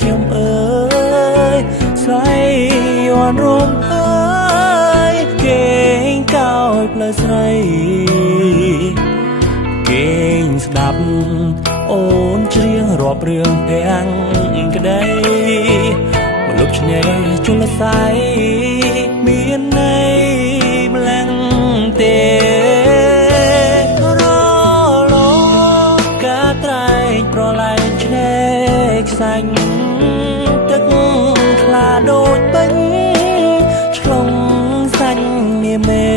ខ្ញុំអើយស្អីយន់រំអើយគេងកោយផ្លូវស្រីគេងស្ដាប់អូនច្រៀងរាប់រឿងទាំងក្តីមកលុបឆ្នេរជលស័យមានន័យម្លឹងទេរលកាត្រែងប្រឡែងឆ្នេរខ្សាញ់ទឹកថ្លាដូចពេញឆ្លងសាច់នាមេ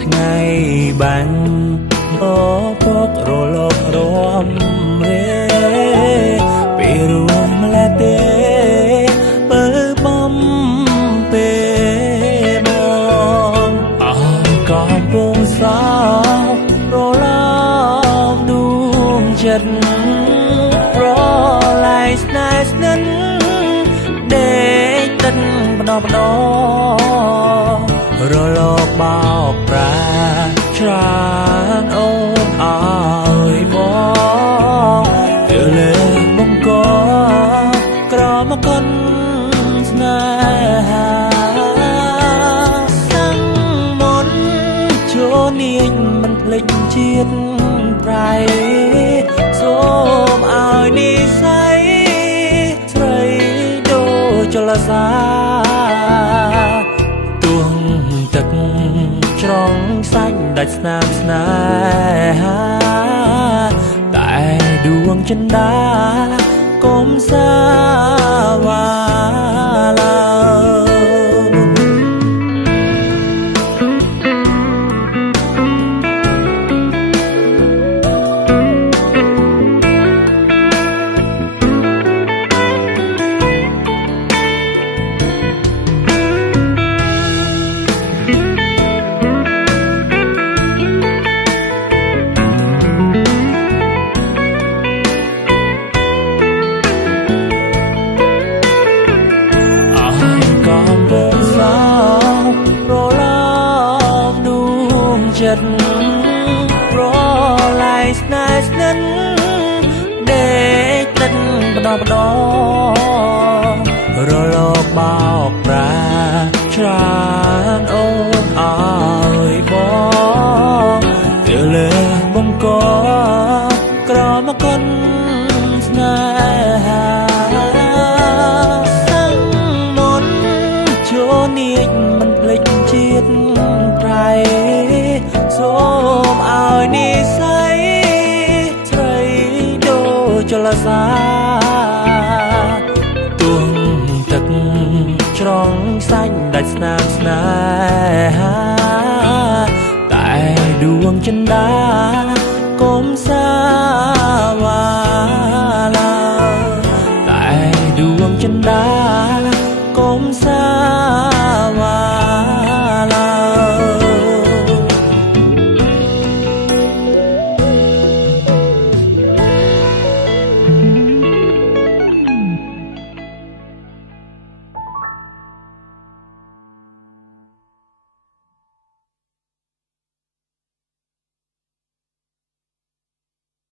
ថ្ងៃបាញ់បពករលករំរេពេលរួមម្លេះទេបើបំពេលបងអើកំពុងសោរឡំដួងចិត្តប្រឡាយស្នេហ៍ស្និទ្ធដេកទឹកម្ដងរលកបោកប្រាច្រើនអូនអើយបងទើលើបង្កក្រមកុនស្នេហាសាំងមុនចូលនាងមិនភ្លេចជាតិប្រៃសូមឲ្យនិស័យស្រីដូចចលសាទួងទឹកច្រងសាច់ដាច់ស្នាមស្នេហាតែដួងចិន្តាកុំសាវ៉ាឡើចិត្តប្រឡាយស្នេហ៍ស្និទ្ធដេកទឹកម្ដងរលកបោកប្រាច្រើនអូនអើយបងទើលើបង្កក្រមកុនស្នេហាសាំងមុនចូលនាងមិនភ្លេចជាតិប្រៃសូមឲ្យនិស័យស្រីដូចចលសាទួងទឹកច្រងសាច់ដាច់ស្នាមស្នេហាតែដួងចិន្តា